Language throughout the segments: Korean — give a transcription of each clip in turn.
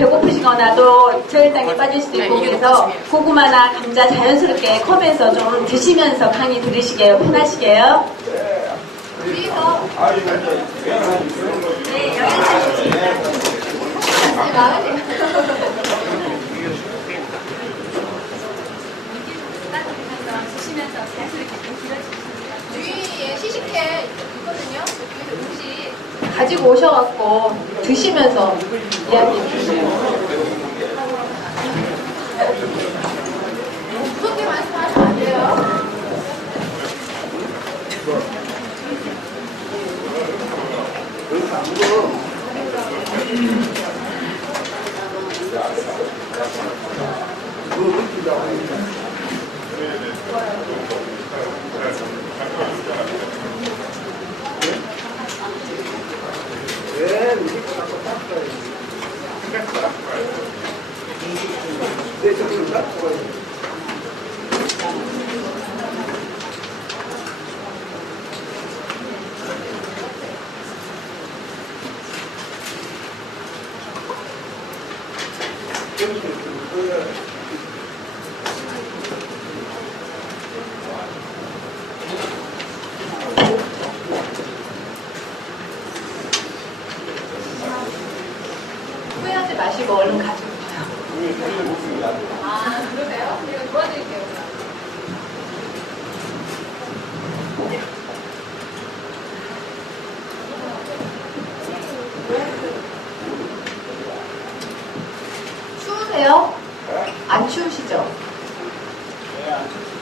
배고프시거나 또 저혈당에 빠질 수도 있고 그래서 고구마나 감자 자연스럽게 컵에서 좀 드시면서 강의 들으시게요. 편하시게요. 그래서 네, 주위에 시식회 있거든요. 음식 가지고 오셔갖고 드시면서 이야기해 주세요. 그렇게 말씀하시면 안 돼요. 후회하지 마시고 얼른 가지고 가요. 아, 그러세요? 제가 도와드릴게요. 추우세요? 안 추우시죠?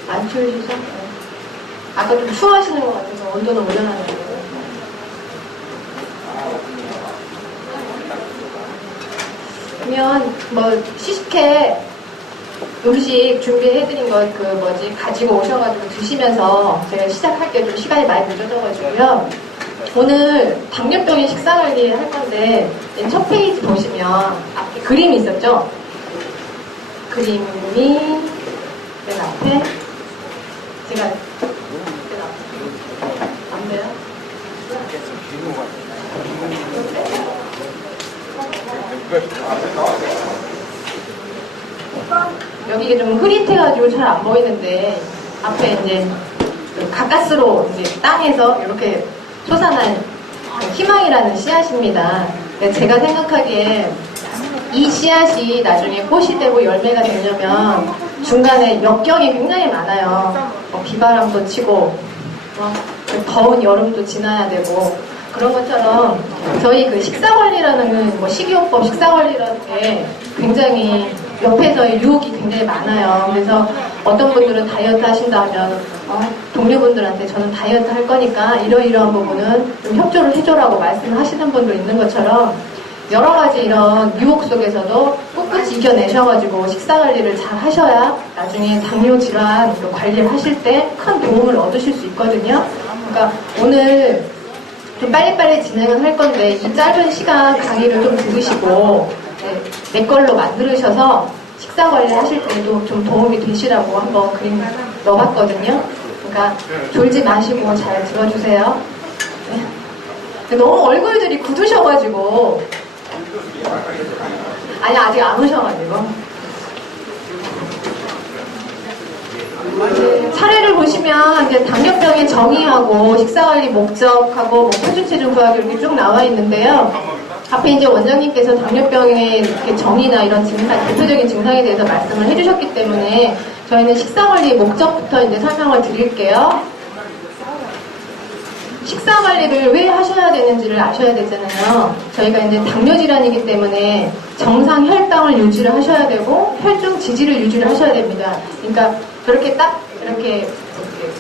안 추우시죠? 네. 아까 좀 추워하시는 것 같아서 온도는 올려놨는데. 그러면 뭐 시식회 음식 준비해드린 거 가지고 오셔가지고 드시면서 제가 시작할게요. 좀 시간이 많이 늦어져가지고요. 오늘 당뇨병의 식사관리 할 건데 첫 페이지 보시면 앞에 그림이 있었죠? 그림이 맨 앞에 제가 맨 앞에 안 돼요? 여기가 좀 흐릿해가지고 잘 안 보이는데 앞에 이제 가까스로 이제 땅에서 이렇게 솟아난 희망이라는 씨앗입니다. 제가 생각하기에 이 씨앗이 나중에 꽃이 되고 열매가 되려면 중간에 역경이 굉장히 많아요. 비바람도 치고 더운 여름도 지나야 되고 그런 것처럼 저희 그 식사관리라는 식이요법 식사관리라는 게 굉장히 옆에서 유혹이 굉장히 많아요. 그래서 어떤 분들은 다이어트 하신다면 동료분들한테 저는 다이어트 할 거니까 이러이러한 부분은 좀 협조를 해줘라고 말씀하시는 분도 있는 것처럼 여러 가지 이런 유혹 속에서도 꿋꿋이 이겨내셔가지고 식사관리를 잘 하셔야 나중에 당뇨 질환 관리를 하실 때 큰 도움을 얻으실 수 있거든요. 그러니까 오늘 좀 빨리빨리 진행을 할 건데 이 짧은 시간 강의를 좀 들으시고 내 걸로 만들으셔서 식사 관리 하실 때도 좀 도움이 되시라고 한번 그림 넣어봤거든요. 그러니까 졸지 마시고 잘 들어주세요. 네. 너무 얼굴들이 굳으셔가지고 아니 아직 안 오셔가지고 사례를 보시면 이제 당뇨병의 정의하고 식사관리 목적하고 표준체중 구하기 이렇게 쭉 나와 있는데요. 앞에 이제 원장님께서 당뇨병의 이렇게 정의나 이런 증상, 대표적인 증상에 대해서 말씀을 해주셨기 때문에 저희는 식사관리 목적부터 이제 설명을 드릴게요. 식사관리를 왜 하셔야 되는지를 아셔야 되잖아요. 저희가 이제 당뇨질환이기 때문에 정상 혈당을 유지를 하셔야 되고 혈중 지지를 유지를 하셔야 됩니다. 그러니까 저렇게 딱 이렇게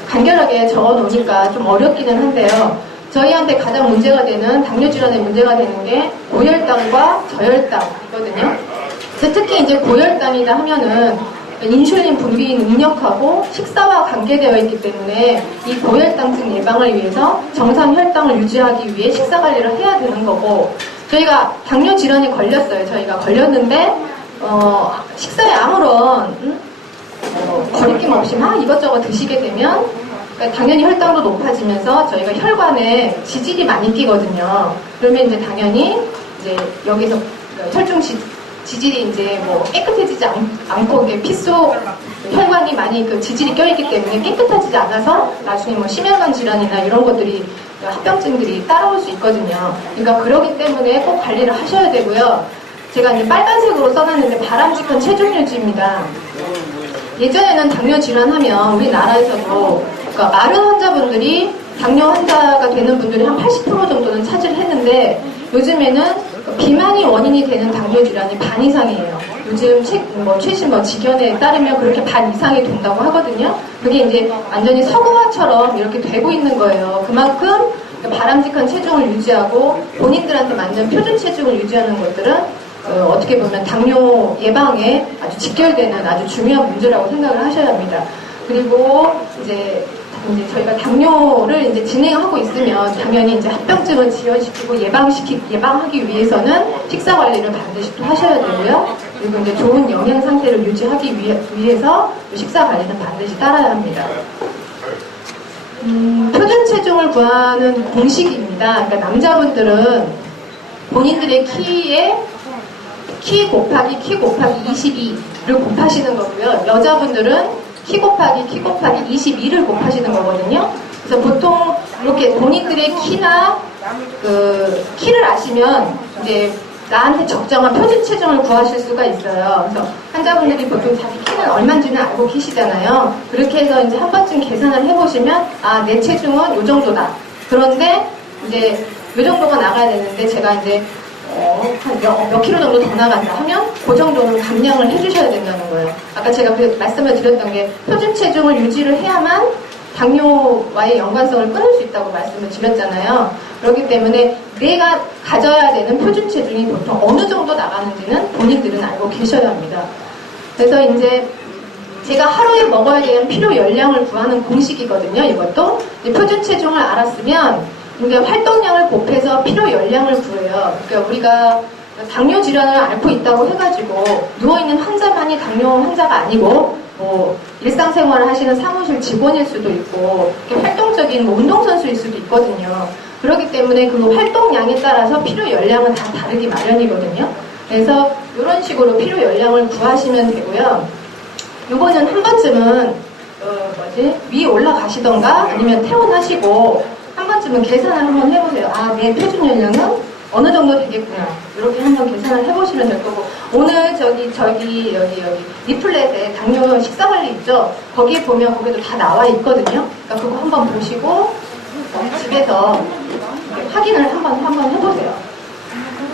간결하게 적어 놓으니까 좀 어렵기는 한데요. 저희한테 가장 문제가 되는 당뇨질환의 문제가 되는 게 고혈당과 저혈당이거든요. 특히 이제 고혈당이다 하면은 인슐린 분비 능력하고 식사와 관계되어 있기 때문에 이 고혈당증 예방을 위해서 정상 혈당을 유지하기 위해 식사 관리를 해야 되는 거고 저희가 당뇨 질환에 걸렸어요. 저희가 걸렸는데 식사에 아무런 거리낌 없이 막 이것저것 드시게 되면 당연히 혈당도 높아지면서 저희가 혈관에 지질이 많이 끼거든요. 그러면 이제 당연히 이제 여기서 혈중 지질이 이제 뭐 깨끗해지지 않고 이게 피 속 혈관이 많이 그 지질이 껴있기 때문에 깨끗해지지 않아서 나중에 뭐 심혈관 질환이나 이런 것들이 합병증들이 따라올 수 있거든요. 그러니까 그러기 때문에 꼭 관리를 하셔야 되고요. 제가 이제 빨간색으로 써놨는데 바람직한 체중 유지입니다. 예전에는 당뇨 질환하면 우리나라에서도 그러니까 마른 환자분들이 당뇨 환자가 되는 분들이 한 80% 정도는 차지를 했는데 요즘에는 비만이 원인이 되는 당뇨 질환이 반 이상이에요. 요즘 최신 직연에 따르면 그렇게 반 이상이 된다고 하거든요. 그게 이제 완전히 서구화처럼 이렇게 되고 있는 거예요. 그만큼 바람직한 체중을 유지하고 본인들한테 맞는 표준 체중을 유지하는 것들은 어떻게 보면 당뇨 예방에 아주 직결되는 아주 중요한 문제라고 생각을 하셔야 합니다. 그리고 이제 저희가 당뇨를 이제 진행하고 있으면 당연히 이제 합병증을 지연시키고 예방하기 위해서는 식사 관리를 반드시 또 하셔야 되고요. 그리고 이제 좋은 영양 상태를 유지하기 위해서 식사 관리는 반드시 따라야 합니다. 표준 체중을 구하는 공식입니다. 그러니까 남자분들은 본인들의 키 곱하기 22를 곱하시는 거고요. 여자분들은 키 곱하기 22를 곱하시는 거거든요. 그래서 보통 이렇게 본인들의 키나 키를 아시면 이제 나한테 적정한 표준 체중을 구하실 수가 있어요. 그래서 환자분들이 보통 자기 키는 얼마인지는 알고 계시잖아요. 그렇게 해서 이제 한 번쯤 계산을 해보시면 내 체중은 이 정도다. 그런데 이제 이 정도가 나가야 되는데 제가 이제 한 몇 킬로 정도 더 나간다 하면 그 정도는 감량을 해주셔야 된다는 거예요. 아까 제가 말씀을 드렸던 게 표준 체중을 유지를 해야만 당뇨와의 연관성을 끊을 수 있다고 말씀을 드렸잖아요. 그렇기 때문에 내가 가져야 되는 표준 체중이 보통 어느 정도 나가는지는 본인들은 알고 계셔야 합니다. 그래서 이제 제가 하루에 먹어야 되는 필요 열량을 구하는 공식이거든요. 이것도 표준 체중을 알았으면 이게 활동량을 곱해서 필요 열량을 구해요. 그러니까 우리가 당뇨 질환을 앓고 있다고 해가지고 누워있는 환자만이 당뇨 환자가 아니고 뭐 일상생활을 하시는 사무실 직원일 수도 있고 활동적인 운동선수일 수도 있거든요. 그렇기 때문에 그 활동량에 따라서 필요 열량은 다 다르기 마련이거든요. 그래서 이런 식으로 필요 열량을 구하시면 되고요. 요거는 한 번쯤은 위에 올라가시던가 아니면 퇴원하시고 한 번쯤은 계산을 한번 해보세요. 내 표준 열량은 어느 정도 되겠구나. 이렇게 한번 계산을 해보시면 될 거고 오늘 여기 리플렛에 당뇨 식사관리 있죠? 거기에 보면 거기도 다 나와 있거든요. 그러니까 그거 한번 보시고 집에서 확인을 한번 해보세요.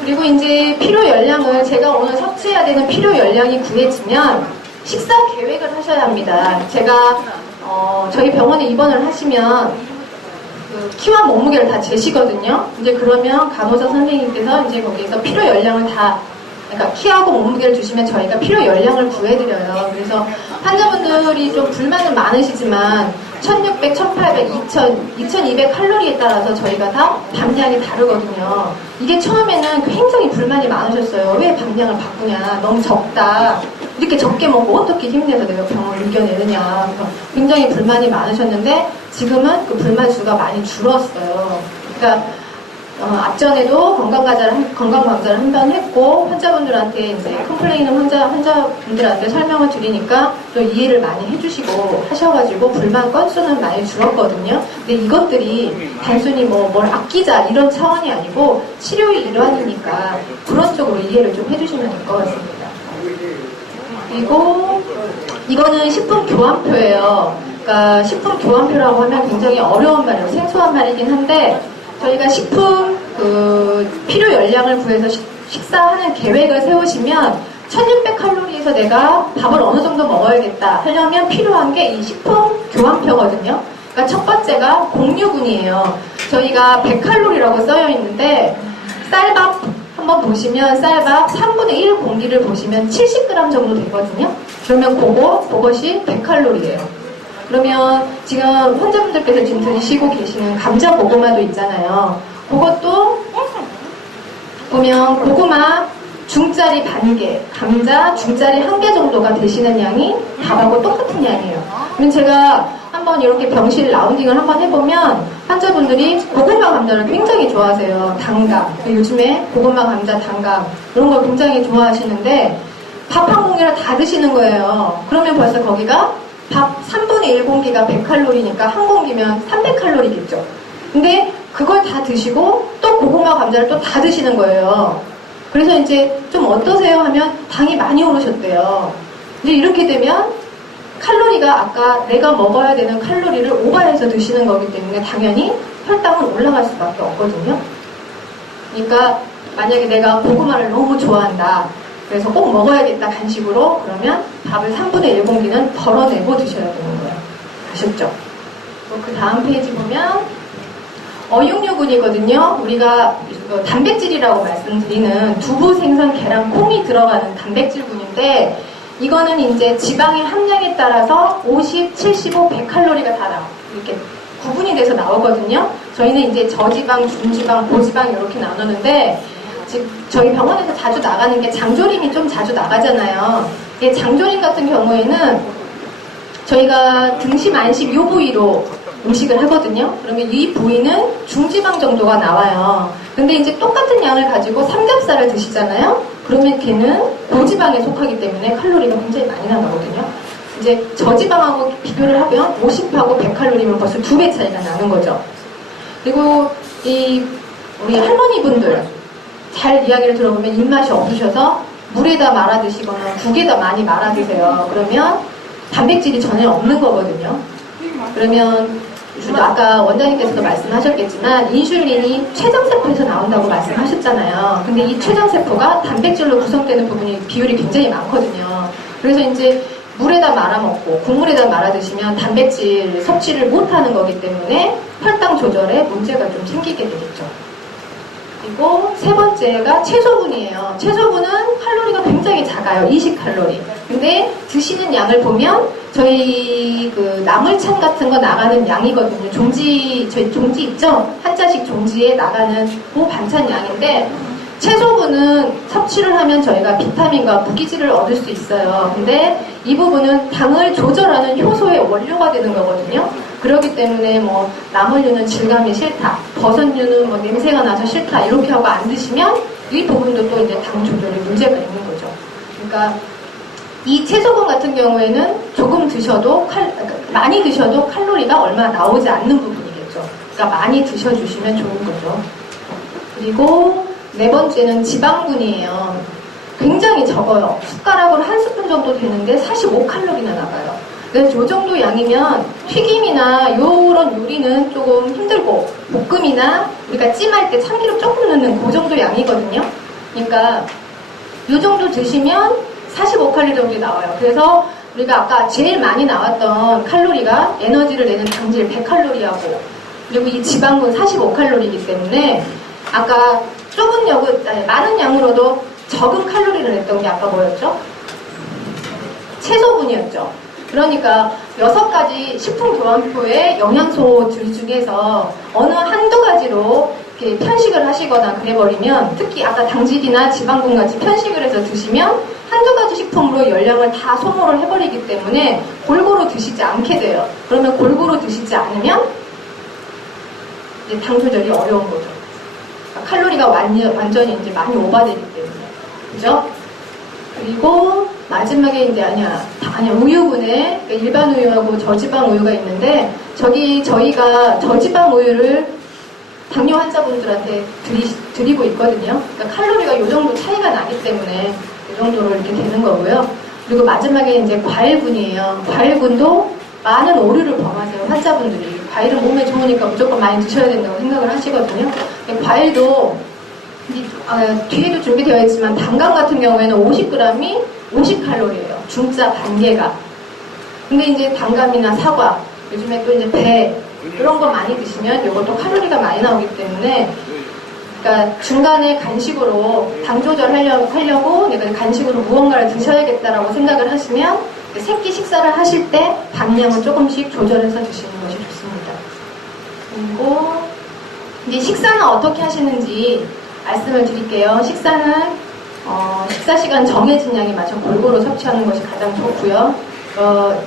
그리고 이제 필요 열량을 제가 오늘 섭취해야 되는 필요 열량이 구해지면 식사 계획을 하셔야 합니다. 제가 저희 병원에 입원을 하시면 키와 몸무게를 다 재시거든요. 이제 그러면 간호사 선생님께서 이제 거기에서 필요 열량을 그러니까 키하고 몸무게를 주시면 저희가 필요 열량을 구해드려요. 그래서 환자분들이 좀 불만은 많으시지만 1600, 1800, 2000, 2200 칼로리에 따라서 저희가 다 밤량이 다르거든요. 이게 처음에는 굉장히 불만이 많으셨어요. 왜 밤량을 바꾸냐. 너무 적다. 이렇게 적게 먹고 어떻게 힘내서 내가 병을 이겨내느냐. 그래서 굉장히 불만이 많으셨는데 지금은 그 불만 수가 많이 줄었어요. 그러니까 앞전에도 건강검사를 한 번 했고 환자분들한테 이제 컴플레인을 환자분들한테 설명을 드리니까 또 이해를 많이 해주시고 하셔가지고 불만 건수는 많이 줄었거든요. 근데 이것들이 단순히 뭘 아끼자 이런 차원이 아니고 치료의 일환이니까 그런 쪽으로 이해를 좀 해주시면 될 것 같습니다. 그리고 이거는 식품 교환표예요. 그러니까 식품 교환표라고 하면 굉장히 어려운 말이에요. 생소한 말이긴 한데 저희가 식품 필요 열량을 구해서 식사하는 계획을 세우시면 1600칼로리에서 내가 밥을 어느 정도 먹어야겠다 하려면 필요한 게 이 식품 교환표거든요. 그러니까 첫 번째가 공유분이에요. 저희가 100칼로리라고 써여 있는데 쌀밥 한번 보시면 쌀밥 3분의 1 공기를 보시면 70g 정도 되거든요. 그러면 그것이 100칼로리예요. 그러면 지금 환자분들께서 지금 드시고 계시는 감자 고구마도 있잖아요. 그것도 보면 고구마 중짜리 반개, 감자 중짜리 1개 정도가 되시는 양이 밥하고 똑같은 양이에요. 그러면 제가 한번 이렇게 병실 라운딩을 한번 해보면 환자분들이 고구마 감자를 굉장히 좋아하세요. 단감. 요즘에 고구마 감자 단감 이런 걸 굉장히 좋아하시는데 밥 한 공기를 다 드시는 거예요. 그러면 벌써 거기가 밥 3분의 1공기가 100칼로리니까 한 공기면 300칼로리겠죠. 근데 그걸 다 드시고 또 고구마 감자를 또 다 드시는 거예요. 그래서 이제 좀 어떠세요 하면 당이 많이 오르셨대요. 이제 이렇게 되면 칼로리가 아까 내가 먹어야 되는 칼로리를 오버해서 드시는 거기 때문에 당연히 혈당은 올라갈 수밖에 없거든요. 그러니까 만약에 내가 고구마를 너무 좋아한다. 그래서 꼭 먹어야겠다 간식으로 그러면 밥을 3분의 1공기는 덜어내고 드셔야 되는 거예요. 아셨죠? 그 다음 페이지 보면 어육류군이거든요. 우리가 단백질이라고 말씀드리는 두부, 생선, 계란, 콩이 들어가는 단백질군인데 이거는 이제 지방의 함량에 따라서 50, 75, 100칼로리가 다 이렇게 구분이 돼서 나오거든요. 저희는 이제 저지방, 중지방, 고지방 이렇게 나누는데 지금 저희 병원에서 자주 나가는 게 장조림이 좀 자주 나가잖아요. 이게 장조림 같은 경우에는 저희가 등심, 안심 요 부위로 음식을 하거든요. 그러면 이 부위는 중지방 정도가 나와요. 근데 이제 똑같은 양을 가지고 삼겹살을 드시잖아요. 그러면 걔는 고지방에 속하기 때문에 칼로리가 굉장히 많이 나가거든요. 이제 저지방하고 비교를 하면 50하고 100칼로리면 벌써 2배 차이가 나는 거죠. 그리고 우리 할머니분들 잘 이야기를 들어보면 입맛이 없으셔서 물에다 말아 드시거나 국에다 많이 말아 드세요. 그러면 단백질이 전혀 없는 거거든요. 그러면 아까 원장님께서도 말씀하셨겠지만 인슐린이 췌장세포에서 나온다고 말씀하셨잖아요. 근데 이 췌장세포가 단백질로 구성되는 부분이 비율이 굉장히 많거든요. 그래서 이제 물에다 말아 먹고 국물에다 말아 드시면 단백질 섭취를 못하는 거기 때문에 혈당 조절에 문제가 좀 생기게 되겠죠. 그리고 세 번째가 채소분이에요. 채소분은 칼로리가 굉장히 작아요. 20칼로리. 근데 드시는 양을 보면 저희 그 나물찬 같은 거 나가는 양이거든요. 저희 종지 있죠? 한자식 종지에 나가는 그 반찬 양인데 채소분은 섭취를 하면 저희가 비타민과 무기질을 얻을 수 있어요. 근데 이 부분은 당을 조절하는 효소의 원료가 되는 거거든요. 그렇기 때문에 뭐 나물류는 질감이 싫다, 버섯류는 뭐 냄새가 나서 싫다 이렇게 하고 안 드시면 이 부분도 또 이제 당 조절에 문제가 있는 거죠. 그러니까 이 채소분 같은 경우에는 조금 드셔도 많이 드셔도 칼로리가 얼마 나오지 않는 부분이겠죠. 그러니까 많이 드셔주시면 좋은 거죠. 그리고 네 번째는 지방분이에요. 굉장히 적어요. 숟가락으로 한 스푼 정도 되는데 45칼로리나 나가요. 그래서 이 정도 양이면 튀김이나 이런 요리는 조금 힘들고 볶음이나 우리가 찜할 때 참기름 조금 넣는 그 정도 양이거든요. 그러니까 이 정도 드시면 45칼로리 정도 나와요. 그래서 우리가 아까 제일 많이 나왔던 칼로리가 에너지를 내는 당질 100칼로리하고 그리고 이 지방분 45칼로리이기 때문에 아까 많은 양으로도 적은 칼로리를 냈던 게 아까 뭐였죠? 채소분이었죠. 그러니까 6가지 식품교환표의 영양소들 중에서 어느 한두 가지로 이렇게 편식을 하시거나 그래버리면 특히 아까 당질이나 지방분 같이 편식을 해서 드시면 한두 가지 식품으로 열량을 다 소모를 해버리기 때문에 골고루 드시지 않게 돼요. 그러면 골고루 드시지 않으면 이제 당 조절이 어려운 거죠. 칼로리가 완전히 이제 많이 오버되기 때문에. 그죠? 그리고 마지막에 이제 우유분에 그러니까 일반 우유하고 저지방 우유가 있는데 저희가 저지방 우유를 당뇨 환자분들한테 드리고 있거든요. 그러니까 칼로리가 이 정도 차이가 나기 때문에 이 정도로 이렇게 되는 거고요. 그리고 마지막에 이제 과일분이에요. 과일분도 많은 오류를 범하세요. 환자분들이. 과일은 몸에 좋으니까 무조건 많이 드셔야 된다고 생각을 하시거든요. 과일도 뒤에도 준비되어 있지만 단감 같은 경우에는 50g이 50칼로리예요. 중짜 반개가. 근데 이제 단감이나 사과, 요즘에 또 이제 배 그런 거 많이 드시면 이것도 칼로리가 많이 나오기 때문에 그러니까 중간에 간식으로 당 조절하려고 내가 간식으로 무언가를 드셔야겠다라고 생각을 하시면 새끼 식사를 하실 때 밥량을 조금씩 조절해서 드시는 것이 좋습니다. 그리고 이제 식사는 어떻게 하시는지 말씀을 드릴게요. 식사는 식사 시간 정해진 양에 맞춰 골고루 섭취하는 것이 가장 좋고요.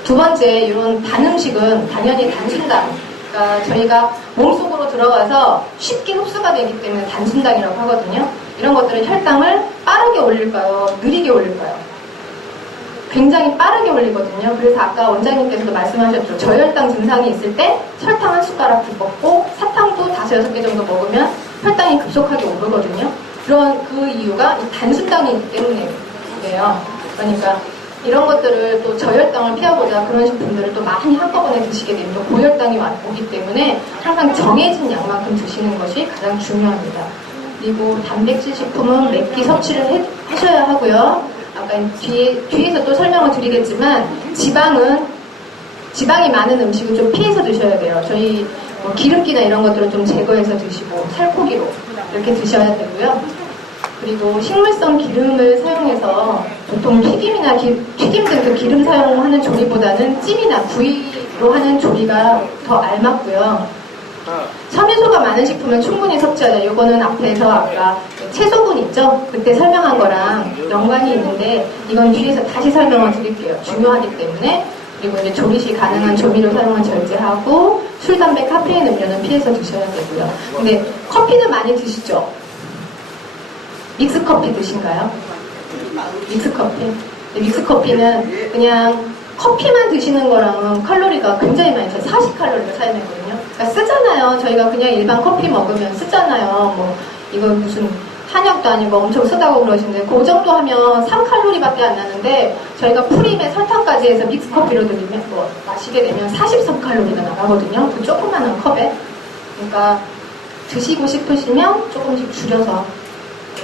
두 번째, 이런 단 음식은 당연히 단순당. 그러니까 저희가 몸속으로 들어가서 쉽게 흡수가 되기 때문에 단순당이라고 하거든요. 이런 것들은 혈당을 빠르게 올릴까요? 느리게 올릴까요? 굉장히 빠르게 올리거든요. 그래서 아까 원장님께서도 말씀하셨죠. 저혈당 증상이 있을 때 설탕 한 숟가락 먹고 사탕도 5-6개 정도 먹으면 혈당이 급속하게 오르거든요. 그런 그 이유가 이 단순당이기 때문에예요. 그러니까 이런 것들을 또 저혈당을 피하고자 그런 식품들을 또 많이 한꺼번에 드시게 되면 또 고혈당이 오기 때문에 항상 정해진 양만큼 드시는 것이 가장 중요합니다. 그리고 단백질 식품은 맵기 섭취를 하셔야 하고요. 아까 뒤에서 또 설명을 드리겠지만 지방이 많은 음식은 좀 피해서 드셔야 돼요. 저희 뭐 기름기나 이런 것들은 좀 제거해서 드시고 살코기로 이렇게 드셔야 되고요. 그리고 식물성 기름을 사용해서 보통 튀김이나 튀김 등 그 기름 사용하는 조리보다는 찜이나 구이로 하는 조리가 더 알맞고요. 섬유소가 많은 식품은 충분히 섭취하자. 이거는 앞에서 아까 채소분 있죠? 그때 설명한 거랑 연관이 있는데 이건 뒤에서 다시 설명을 드릴게요. 중요하기 때문에. 그리고 이제 조리 시 가능한 조미료 사용은 절제하고 술, 담배, 카페인 음료는 피해서 드셔야 되고요. 근데 커피는 많이 드시죠? 믹스커피 드신가요? 믹스커피? 믹스커피는 그냥 커피만 드시는 거랑은 칼로리가 굉장히 많이 차요. 40칼로리가 차이 나거든요. 그러니까 쓰잖아요. 저희가 그냥 일반 커피 먹으면 쓰잖아요. 뭐 이거 무슨 한약도 아니고 엄청 쓰다고 그러시는데 그 정도 하면 3칼로리밖에 안 나는데 저희가 프림에 설탕까지 해서 믹스커피로 드리면 뭐 마시게 되면 43칼로리가 나가거든요. 그 조그마한 컵에. 그러니까 드시고 싶으시면 조금씩 줄여서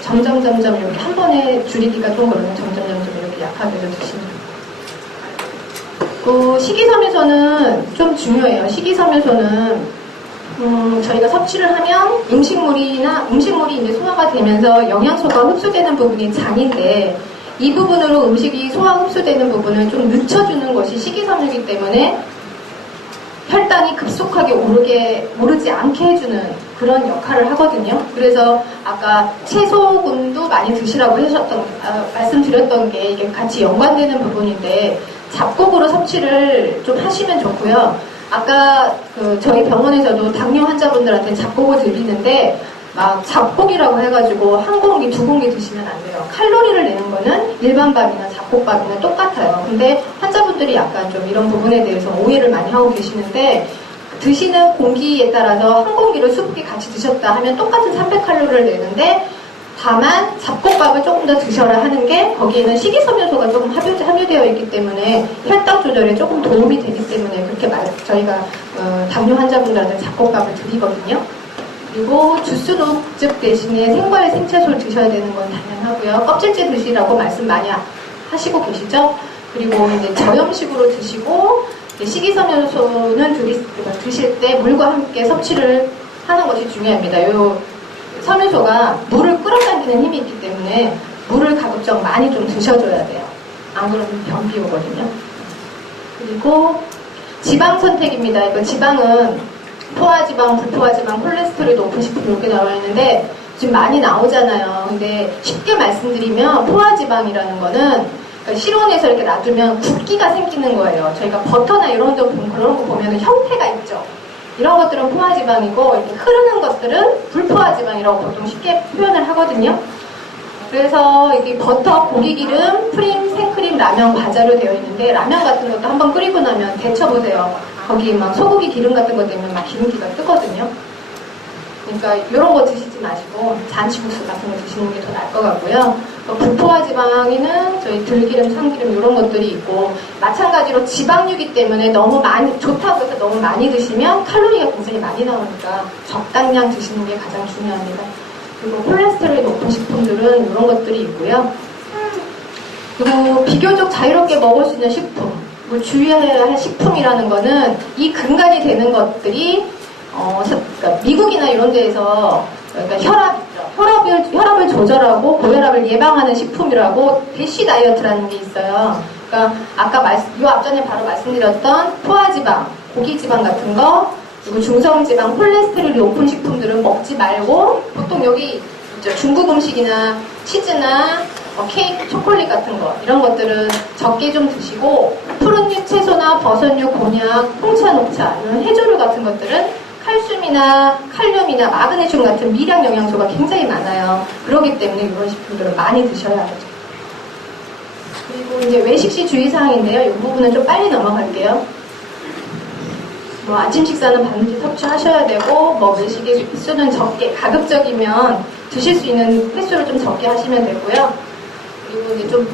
점점 이렇게 한 번에 줄이기가 좀 그러면 점점 이렇게 약하게 해서 드시면 돼요. 그 식이섬유소는 좀 중요해요. 식이섬유소는 저희가 섭취를 하면 음식물이 이제 소화가 되면서 영양소가 흡수되는 부분이 장인데 이 부분으로 음식이 소화 흡수되는 부분을 좀 늦춰주는 것이 식이섬유이기 때문에 혈당이 급속하게 오르지 않게 해주는 그런 역할을 하거든요. 그래서 아까 채소군도 많이 드시라고 말씀드렸던 게 이게 같이 연관되는 부분인데 잡곡으로 섭취를 좀 하시면 좋고요. 아까 저희 병원에서도 당뇨 환자분들한테 잡곡을 드리는데 막 잡곡이라고 해가지고 한 공기, 2공기 드시면 안 돼요. 칼로리를 내는 거는 일반 밥이나 잡곡밥이나 똑같아요. 근데 환자분들이 약간 좀 이런 부분에 대해서 오해를 많이 하고 계시는데 드시는 공기에 따라서 한 공기를 수북이 같이 드셨다 하면 똑같은 300칼로리를 내는데 다만 잡곡밥을 조금 더 드셔라 하는 게 거기에는 식이섬유소가 조금 함유되어 있기 때문에 혈당 조절에 조금 도움이 되기 때문에 그렇게 저희가 당뇨 환자분들한테 잡곡밥을 드리거든요. 그리고 주스 녹즙 대신에 생과일 생채소를 드셔야 되는 건 당연하고요. 껍질째 드시라고 말씀 많이 하시고 계시죠? 그리고 이제 저염식으로 드시고 식이섬유소는 드실 때 물과 함께 섭취를 하는 것이 중요합니다. 요 섬유소가 물을 끌어당기는 힘이 있기 때문에 물을 가급적 많이 좀 드셔줘야 돼요. 안 그러면 변비 오거든요. 그리고 지방 선택입니다. 이거 지방은 포화지방, 불포화지방, 콜레스테롤이 높은 식품 이렇게 나와 있는데 지금 많이 나오잖아요. 근데 쉽게 말씀드리면 포화지방이라는 거는 그러니까 실온에서 이렇게 놔두면 굵기가 생기는 거예요. 저희가 버터나 이런 거 그런 거 보면 형태가 있죠. 이런 것들은 포화지방이고 이렇게 흐르는 것들은 불포화지방이라고 보통 쉽게 표현을 하거든요. 그래서 이게 버터, 고기기름, 프림, 생크림, 라면, 과자로 되어 있는데 라면 같은 것도 한번 끓이고 나면 데쳐보세요. 거기 막 소고기 기름 같은 것 때문에 막 기름기가 뜨거든요. 그러니까 이런 거 드시지 마시고 잔치국수 같은 거 드시는 게 더 나을 것 같고요. 불포화지방에는 저희 들기름, 참기름 이런 것들이 있고 마찬가지로 지방류이기 때문에 너무 많이 좋다고 해서 너무 많이 드시면 칼로리가 굉장히 많이 나오니까 적당량 드시는 게 가장 중요합니다. 그리고 콜레스테롤이 높은 식품들은 이런 것들이 있고요. 그리고 비교적 자유롭게 먹을 수 있는 식품, 주의해야 할 식품이라는 거는 이 근간이 되는 것들이 그러니까 미국이나 이런 데에서 그러니까 혈압을 조절하고 고혈압을 예방하는 식품이라고 대쉬 다이어트라는 게 있어요. 그러니까 아까 요 앞전에 바로 말씀드렸던 포화지방, 고기지방 같은 거 그리고 중성지방, 콜레스테롤이 높은 식품들은 먹지 말고 보통 여기 있죠. 중국 음식이나 치즈나 케이크, 초콜릿 같은 거 이런 것들은 적게 좀 드시고 푸른잎 채소나 버섯류, 곤약, 홍차, 녹차 이런 해조류 같은 것들은 칼슘이나 칼륨이나 마그네슘 같은 미량 영양소가 굉장히 많아요. 그렇기 때문에 이런 식품들을 많이 드셔야 하죠. 그리고 이제 외식 시 주의사항인데요. 이 부분은 좀 빨리 넘어갈게요. 뭐 아침 식사는 반드시 섭취하셔야 되고 뭐 외식의 횟수는 적게 가급적이면 드실 수 있는 횟수를 좀 적게 하시면 되고요. 그리고 이제 좀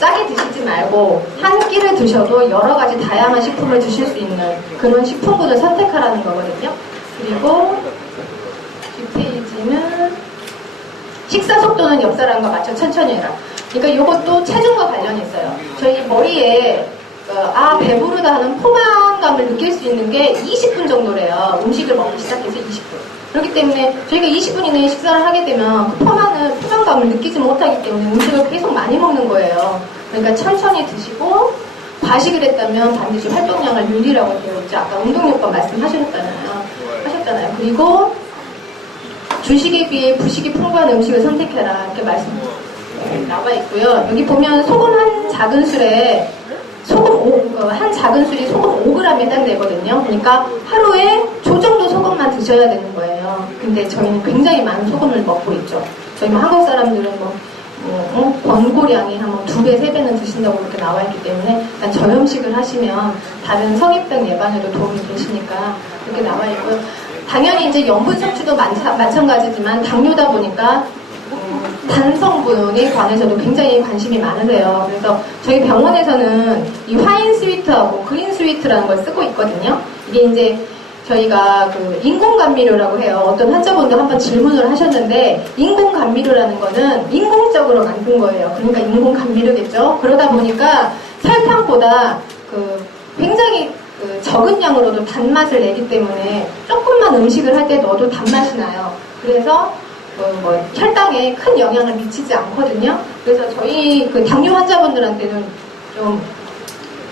짜게 드시지 말고 한 끼를 드셔도 여러 가지 다양한 식품을 드실 수 있는 그런 식품군을 선택하라는 거거든요. 그리고 뒷페이지는 식사 속도는 옆 사람과 맞춰 천천히 해라. 그러니까 이것도 체중과 관련이 있어요. 저희 머리에 배부르다 하는 포만감을 느낄 수 있는 게 20분 정도래요. 음식을 먹기 시작해서 20분. 그렇기 때문에 저희가 20분 이내에 식사를 하게 되면 그 포만감을 느끼지 못하기 때문에 음식을 계속 많이 먹는 거예요. 그러니까 천천히 드시고 과식을 했다면 반드시 활동량을 늘리라고 되어 있죠. 아까 운동요법 하셨잖아요. 그리고 주식에 비해 부식이 풍부한 음식을 선택해라 이렇게 말씀 나와 있고요. 여기 보면 소금 한 작은 술에 한 작은 술이 소금 5g에 해당되거든요. 그러니까 하루에 조 정도 소금만 드셔야 되는 거예요. 근데 저희는 굉장히 많은 소금을 먹고 있죠. 저희는 한국 사람들은 권고량이 한 2배, 3배는 드신다고 그렇게 나와 있기 때문에 일단 저염식을 하시면 다른 성인병 예방에도 도움이 되시니까 그렇게 나와 있고요. 당연히 이제 염분 섭취도 마찬가지지만 당뇨다 보니까 단 성분에 관해서도 굉장히 관심이 많으세요. 그래서 저희 병원에서는 이 화인 스위트하고 그린 스위트라는 걸 쓰고 있거든요. 이게 이제 저희가 그 인공 감미료라고 해요. 어떤 환자분도 한번 질문을 하셨는데 인공 감미료라는 거는 인공적으로 만든 거예요. 그러니까 인공 감미료겠죠. 그러다 보니까 설탕보다 굉장히 적은 양으로도 단맛을 내기 때문에 조금만 음식을 할 때 넣어도 단맛이 나요. 그래서 혈당에 큰 영향을 미치지 않거든요. 그래서 저희 당뇨 환자분들한테는 좀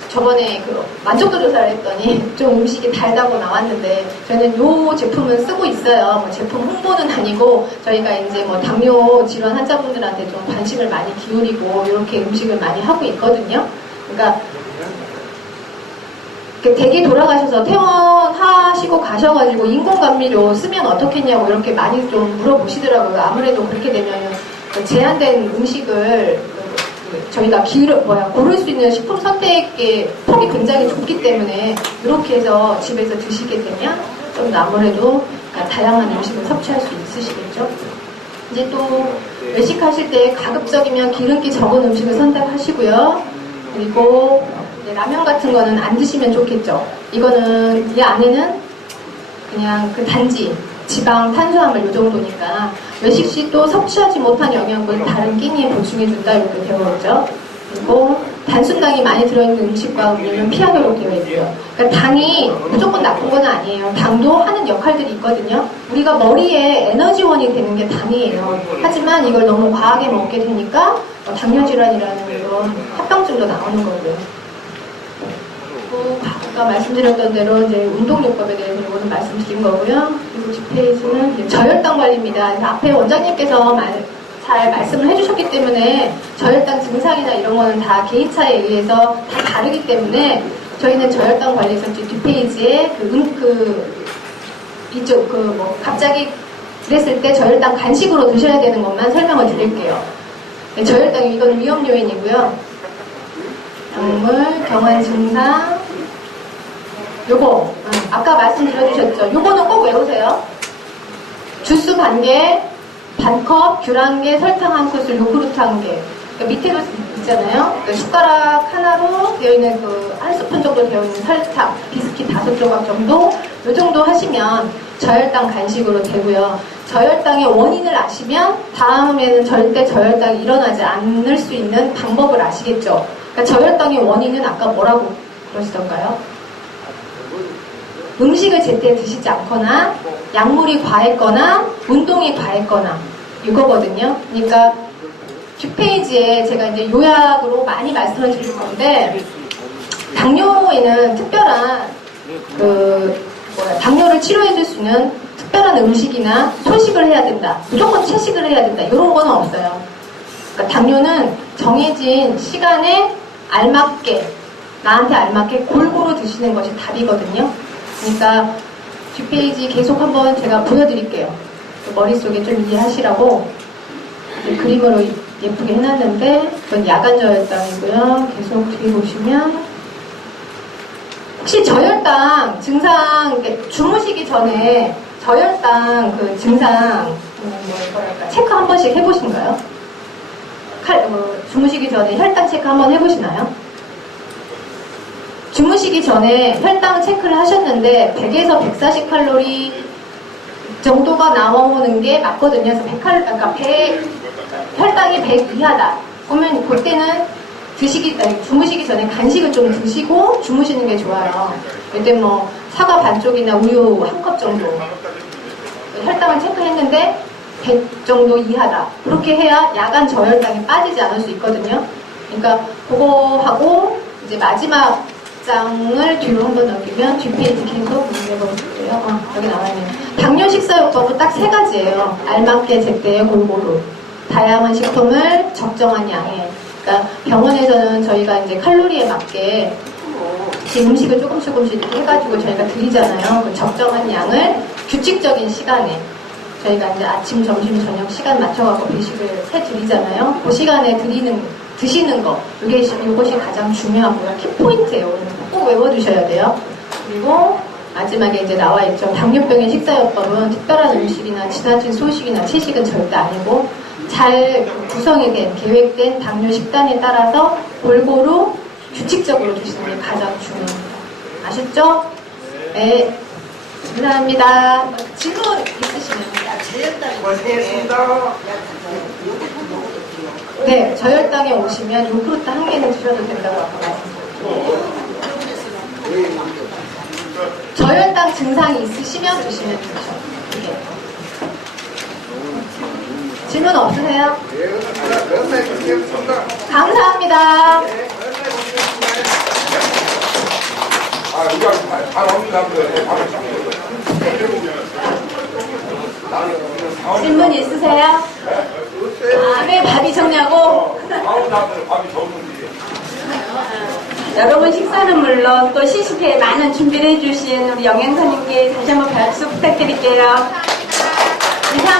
저번에 만족도 조사를 했더니 좀 음식이 달다고 나왔는데 저는 이 제품은 쓰고 있어요. 제품 홍보는 아니고 저희가 이제 당뇨 질환 환자분들한테 좀 관심을 많이 기울이고 이렇게 음식을 많이 하고 있거든요. 그러니까 댁에 돌아가셔서 퇴원하시고 가셔가지고 인공감미료 쓰면 어떻겠냐고 이렇게 많이 좀 물어보시더라고요. 아무래도 그렇게 되면 제한된 음식을 저희가 고를 수 있는 식품 선택의 폭이 굉장히 좁기 때문에 이렇게 해서 집에서 드시게 되면 좀 아무래도 다양한 음식을 섭취할 수 있으시겠죠. 이제 또 외식하실 때 가급적이면 기름기 적은 음식을 선택하시고요. 그리고 라면 같은 거는 안 드시면 좋겠죠. 이거는 이 안에는 그냥 단지 지방, 탄수화물 이 정도니까 외식 시 또 섭취하지 못한 영양분을 다른 끼니에 보충해준다 이렇게 되어 있죠. 그리고 단순당이 많이 들어있는 음식과 음료는 피하도록 되어 있고요. 그러니까 당이 무조건 나쁜 건 아니에요. 당도 하는 역할들이 있거든요. 우리가 머리에 에너지원이 되는 게 당이에요. 하지만 이걸 너무 과하게 먹게 되니까 당뇨질환이라는 그런 합병증도 나오는 거고요. 아까 말씀드렸던 대로 이제 운동요법에 대해서 오늘 말씀드린 거고요. 그리고 뒷페이지는 저혈당 관리입니다. 그래서 앞에 원장님께서 잘 말씀을 해주셨기 때문에 저혈당 증상이나 이런 거는 다 개인차에 의해서 다 다르기 때문에 저희는 저혈당 관리에서 뒷페이지에 갑자기 그랬을 때 저혈당 간식으로 드셔야 되는 것만 설명을 드릴게요. 저혈당 이건 위험 요인이고요. 약물, 경환 증상, 요거 아까 말씀드려주셨죠. 요거는 꼭 외우세요. 주스 반 개, 반컵, 귤 한 개, 설탕 한 큰술, 요구르트 한 개. 그러니까 밑에도 있잖아요. 그러니까 숟가락 하나로 되어 있는 한 스푼 정도 되어 있는 설탕, 비스킷 5조각 정도, 요 정도 하시면 저혈당 간식으로 되고요. 저혈당의 원인을 아시면 다음에는 절대 저혈당이 일어나지 않을 수 있는 방법을 아시겠죠. 그러니까 저혈당의 원인은 아까 뭐라고 그러시던가요? 음식을 제때 드시지 않거나 약물이 과했거나 운동이 과했거나 이거거든요. 그러니까 뒷페이지에 제가 이제 요약으로 많이 말씀을 드릴 건데 당뇨에는 특별한 당뇨를 치료해 줄 수 있는 특별한 음식이나 소식을 해야 된다. 무조건 채식을 해야 된다. 이런 거는 없어요. 그러니까 당뇨는 정해진 시간에 알맞게, 나한테 알맞게 골고루 드시는 것이 답이거든요. 그러니까 뒷페이지 계속 한번 제가 보여드릴게요. 머릿속에 좀 이해하시라고 그림으로 예쁘게 해놨는데, 이건 야간 저혈당이고요. 계속 뒤에 보시면 혹시 저혈당 증상, 주무시기 전에 저혈당 그 증상 뭐랄까 체크 한 번씩 해보신가요? 주무시기 전에 혈당 체크 한번 해보시나요? 주무시기 전에 혈당 체크를 하셨는데 100에서 140칼로리 정도가 나오는 게 맞거든요. 그래서 혈당이 100 이하다. 그러면 그때는 주무시기 전에 간식을 좀 드시고 주무시는 게 좋아요. 이때 뭐 사과 반쪽이나 우유 한 컵 정도. 혈당을 체크했는데 100 정도 이하다. 그렇게 해야 야간 저혈당이 빠지지 않을 수 있거든요. 그러니까 그거 하고 이제 마지막 장을 뒤로 한번 넘기면 뒷페이지 계속 넘겨볼게요. 여기 나와있네요. 당뇨 식사요법은 딱 3가지예요. 알맞게 제때에 골고루. 다양한 식품을 적정한 양에. 그러니까 병원에서는 저희가 이제 칼로리에 맞게 음식을 조금씩 이렇게 해가지고 저희가 드리잖아요. 그 적정한 양을 규칙적인 시간에 저희가 이제 아침, 점심, 저녁 시간 맞춰갖고 배식을 해드리잖아요. 그 시간에 드시는 거, 이것이 가장 중요하고요. 키포인트예요. 꼭 외워두셔야 돼요. 그리고 마지막에 이제 나와있죠. 당뇨병의 식사요법은 특별한 음식이나 지나친 소식이나 채식은 절대 아니고 잘 구성이 된, 계획된 당뇨 식단에 따라서 골고루 규칙적으로 드시는 게 가장 중요합니다. 아셨죠? 네. 감사합니다. 질문 있으시면. 고생했습니다. 네, 저혈당에 오시면 요구르트 1개는 드셔도 된다고 아까 말씀드렸죠. 저혈당 증상이 있으시면 드시면 좋죠. 이게. 질문 없으세요? 감사합니다. 질문 있으세요? 왜 밥이 적냐고? 여러분 식사는 물론 또 시식에 많은 준비를 해주신 우리 영양사님께 다시 한번 박수 부탁드릴게요. 감사합니다.